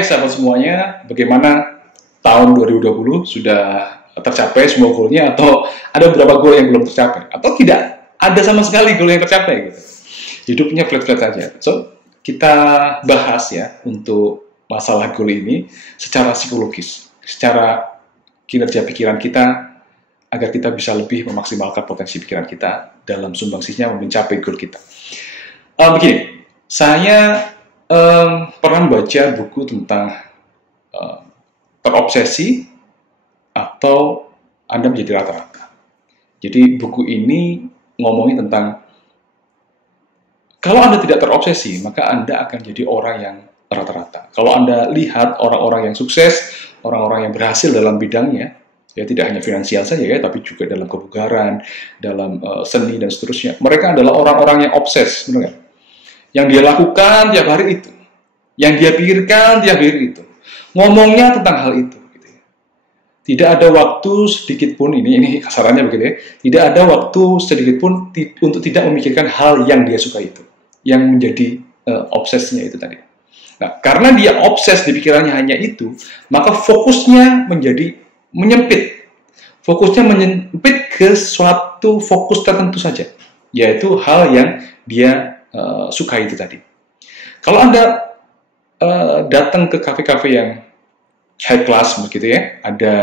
Hai sahabat semuanya, bagaimana tahun 2020 sudah tercapai semua goalnya atau ada beberapa goal yang belum tercapai atau tidak ada sama sekali goal yang tercapai gitu. Hidupnya flat-flat saja. So, kita bahas ya untuk masalah goal ini secara psikologis, secara kinerja pikiran kita agar kita bisa lebih memaksimalkan potensi pikiran kita dalam sumbangsihnya mencapai goal kita. Begini, saya pernah membaca buku tentang terobsesi atau Anda menjadi rata-rata. Jadi buku ini ngomongin tentang kalau Anda tidak terobsesi, maka Anda akan jadi orang yang rata-rata. Kalau Anda lihat orang-orang yang sukses, orang-orang yang berhasil dalam bidangnya, ya tidak hanya finansial saja ya, tapi juga dalam kebugaran, dalam seni dan seterusnya. Mereka adalah orang-orang yang obses, benar nggak? Yang dia lakukan tiap hari itu, yang dia pikirkan tiap hari itu, ngomongnya tentang hal itu. Gitu ya. Tidak ada waktu sedikit pun, ini kasarannya begitu ya, tidak ada waktu sedikit pun untuk tidak memikirkan hal yang dia suka itu, yang menjadi obsesnya itu tadi. Nah, karena dia obses di pikirannya hanya itu, maka fokusnya menjadi menyempit. Fokusnya menyempit ke suatu fokus tertentu saja, yaitu hal yang dia suka itu tadi. Kalau Anda datang ke kafe-kafe yang high class begitu ya, ada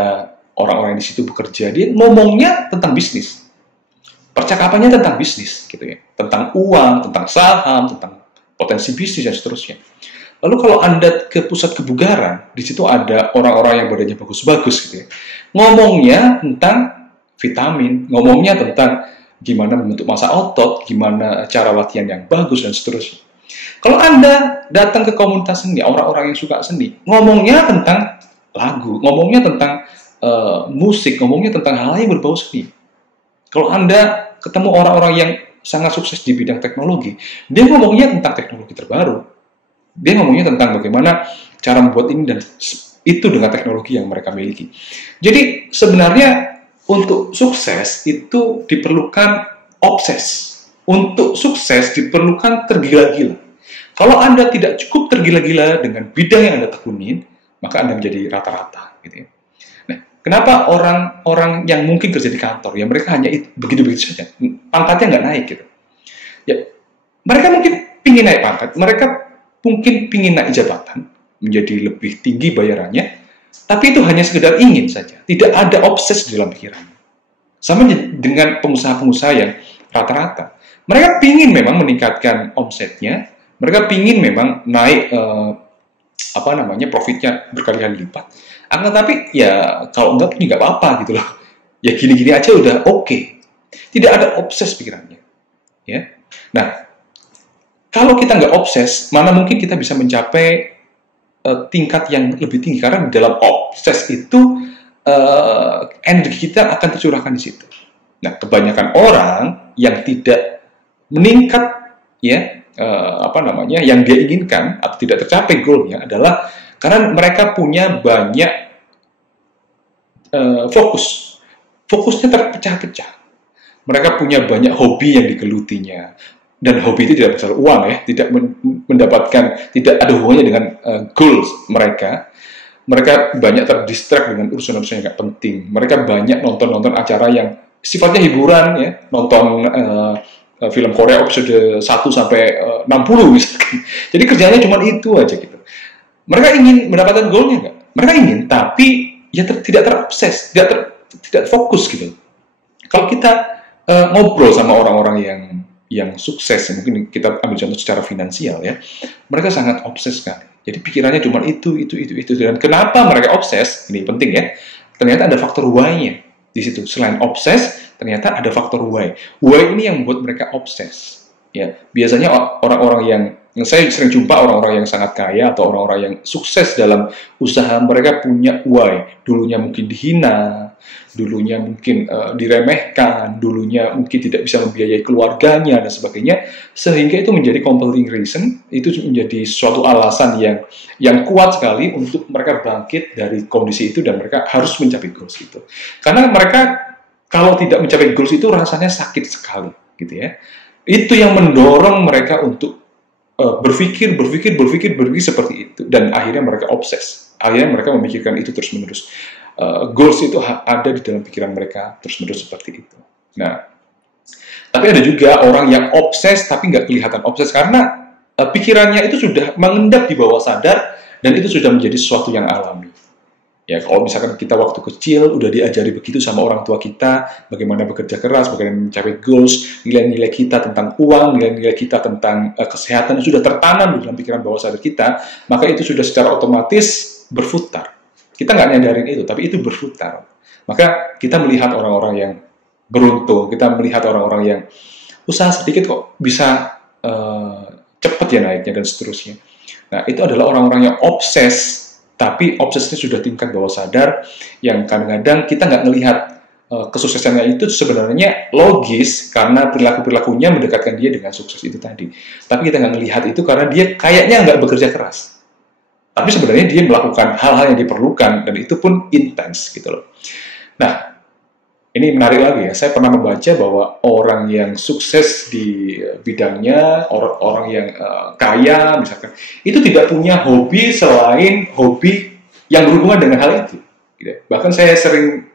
orang-orang di situ bekerja, dia ngomongnya tentang bisnis, percakapannya tentang bisnis gitu ya, tentang uang, tentang saham, tentang potensi bisnis dan seterusnya. Lalu kalau Anda ke pusat kebugaran, di situ ada orang-orang yang badannya bagus-bagus gitu ya, ngomongnya tentang vitamin, ngomongnya tentang gimana membentuk massa otot, gimana cara latihan yang bagus, dan seterusnya. Kalau Anda datang ke komunitas seni, orang-orang yang suka seni, ngomongnya tentang lagu, ngomongnya tentang musik, ngomongnya tentang hal yang berbau seni. Kalau Anda ketemu orang-orang yang sangat sukses di bidang teknologi, dia ngomongnya tentang teknologi terbaru. Dia ngomongnya tentang bagaimana cara membuat ini dan itu dengan teknologi yang mereka miliki. Jadi sebenarnya untuk sukses itu diperlukan obses. Untuk sukses diperlukan tergila-gila. Kalau Anda tidak cukup tergila-gila dengan bidang yang Anda tekunin, maka Anda menjadi rata-rata. Gitu ya. Nah, kenapa orang-orang yang mungkin kerja di kantor, ya mereka hanya begitu-begitu saja, pangkatnya nggak naik gitu. Ya, mereka mungkin pingin naik pangkat, mereka mungkin pingin naik jabatan, menjadi lebih tinggi bayarannya, tapi itu hanya sekedar ingin saja, tidak ada obses di dalam pikirannya. Sama dengan pengusaha-pengusaha yang rata-rata. Mereka pingin memang meningkatkan omsetnya, mereka pingin memang naik profitnya berkali-kali lipat. Akan tapi ya kalau enggak pun nggak apa-apa gitu loh. Ya gini-gini aja udah oke. Tidak ada obses pikirannya. Ya. Nah, kalau kita nggak obses, mana mungkin kita bisa mencapai tingkat yang lebih tinggi, karena di dalam obses itu energi kita akan tercurahkan di situ. Nah, kebanyakan orang yang tidak meningkat ya yang dia inginkan atau tidak tercapai goalnya adalah karena mereka punya banyak fokusnya terpecah-pecah. Mereka punya banyak hobi yang digelutinya. Dan hobi itu tidak besar uang ya, tidak tidak ada hubungannya dengan goals mereka. Mereka banyak terdistract dengan urusan-urusan yang nggak penting. Mereka banyak nonton acara yang sifatnya hiburan ya, nonton film Korea episode 1 sampai 60 misalkan. Jadi kerjanya cuma itu aja gitu. Mereka ingin mendapatkan goalnya nggak? Mereka ingin, tapi ya tidak terobses, tidak fokus gitu. Kalau kita ngobrol sama orang-orang yang sukses, mungkin kita ambil contoh secara finansial ya, mereka sangat obses sekali. Jadi pikirannya cuma itu. Dan kenapa mereka obses? Ini penting ya. Ternyata ada faktor why-nya di situ. Selain obses, ternyata ada faktor why. Why ini yang membuat mereka obses. Ya, biasanya orang-orang yang saya sering jumpa orang-orang yang sangat kaya atau orang-orang yang sukses dalam usaha, mereka punya why. Dulunya mungkin dihina, dulunya mungkin diremehkan, dulunya mungkin tidak bisa membiayai keluarganya dan sebagainya, sehingga itu menjadi compelling reason, itu menjadi suatu alasan yang kuat sekali untuk mereka bangkit dari kondisi itu dan mereka harus mencapai goals itu. Karena mereka kalau tidak mencapai goals itu rasanya sakit sekali, gitu ya. Itu yang mendorong mereka untuk berpikir seperti itu, dan akhirnya mereka obses. Akhirnya mereka memikirkan itu terus-menerus. Goals itu ada di dalam pikiran mereka terus-menerus seperti itu. Nah, tapi ada juga orang yang obses tapi nggak kelihatan obses karena pikirannya itu sudah mengendap di bawah sadar dan itu sudah menjadi sesuatu yang alami. Ya, kalau misalkan kita waktu kecil udah diajari begitu sama orang tua kita, bagaimana bekerja keras, bagaimana mencapai goals, nilai-nilai kita tentang uang, nilai-nilai kita tentang kesehatan sudah tertanam di dalam pikiran bawah sadar kita, maka itu sudah secara otomatis berputar. Kita nggak nyadarin itu, tapi itu berputar. Maka kita melihat orang-orang yang beruntung, kita melihat orang-orang yang usaha sedikit kok bisa cepat ya naiknya dan seterusnya. Nah, itu adalah orang-orang yang obses, tapi obsesnya sudah tingkat bawah sadar, yang kadang-kadang kita nggak melihat kesuksesannya itu sebenarnya logis karena perilaku-perilakunya mendekatkan dia dengan sukses itu tadi. Tapi kita nggak melihat itu karena dia kayaknya nggak bekerja keras. Tapi sebenarnya dia melakukan hal-hal yang diperlukan, dan itu pun intens gitu loh. Nah, ini menarik lagi ya, saya pernah membaca bahwa orang yang sukses di bidangnya, orang yang kaya misalkan, itu tidak punya hobi selain hobi yang berhubungan dengan hal itu. Gitu. Bahkan saya sering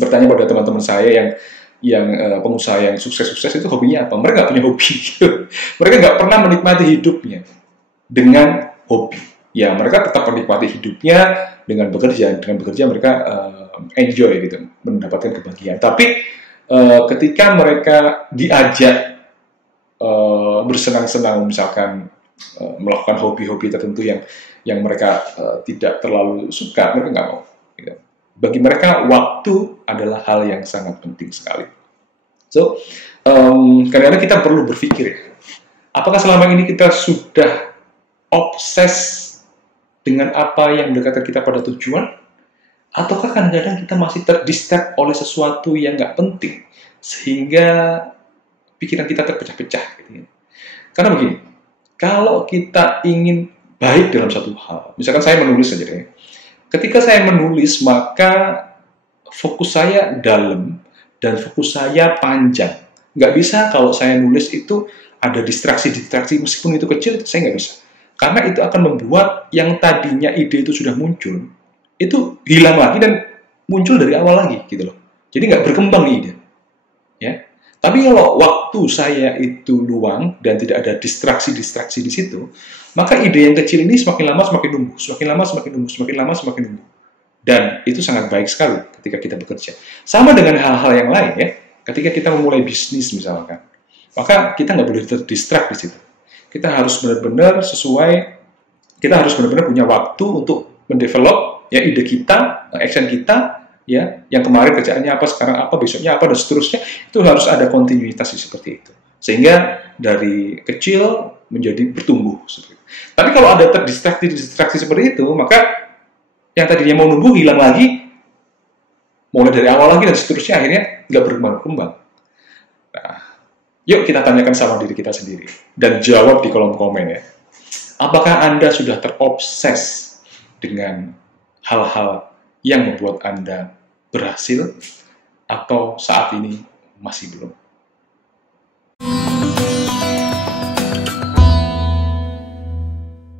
bertanya pada teman-teman saya yang pengusaha yang sukses-sukses itu hobinya apa? Mereka nggak punya hobi. Mereka nggak pernah menikmati hidupnya dengan hobi. Ya, mereka tetap menikmati hidupnya dengan bekerja. Dengan bekerja mereka enjoy gitu, mendapatkan kebahagiaan. Tapi ketika mereka diajak bersenang-senang, misalkan melakukan hobi-hobi tertentu yang mereka tidak terlalu suka, mereka nggak mau. Gitu. Bagi mereka, waktu adalah hal yang sangat penting sekali. So, kadang-kadang kita perlu berpikir ya, apakah selama ini kita sudah obses dengan apa yang mendekatkan kita pada tujuan, ataukah kadang-kadang kita masih terdistract oleh sesuatu yang nggak penting, sehingga pikiran kita terpecah-pecah. Gitu ya. Karena begini, kalau kita ingin baik dalam satu hal, misalkan saya menulis saja deh, ketika saya menulis, maka fokus saya dalam, dan fokus saya panjang. Nggak bisa kalau saya nulis itu ada distraksi-distraksi, meskipun itu kecil, saya nggak bisa. Karena itu akan membuat yang tadinya ide itu sudah muncul, itu hilang lagi dan muncul dari awal lagi, gitu loh. Jadi nggak berkembang ide. Ya. Tapi kalau waktu saya itu luang dan tidak ada distraksi-distraksi di situ, maka ide yang kecil ini semakin lama semakin numbuh, semakin lama semakin numbuh, semakin lama semakin numbuh. Dan itu sangat baik sekali ketika kita bekerja. Sama dengan hal-hal yang lain ya, ketika kita memulai bisnis misalkan, maka kita nggak boleh terdistract di situ. Kita harus benar-benar kita harus benar-benar punya waktu untuk mendevelop ya ide kita, action kita, ya, yang kemarin kerjaannya apa, sekarang apa, besoknya apa, dan seterusnya. Itu harus ada kontinuitas seperti itu. Sehingga dari kecil menjadi bertumbuh seperti itu. Tapi kalau ada terdistraksi seperti itu, maka yang tadinya mau numbuh hilang lagi, mulai dari awal lagi dan seterusnya, akhirnya nggak berkembang. Nah, yuk kita tanyakan sama diri kita sendiri dan jawab di kolom komen ya. Apakah Anda sudah terobses dengan hal-hal yang membuat Anda berhasil, atau saat ini masih belum?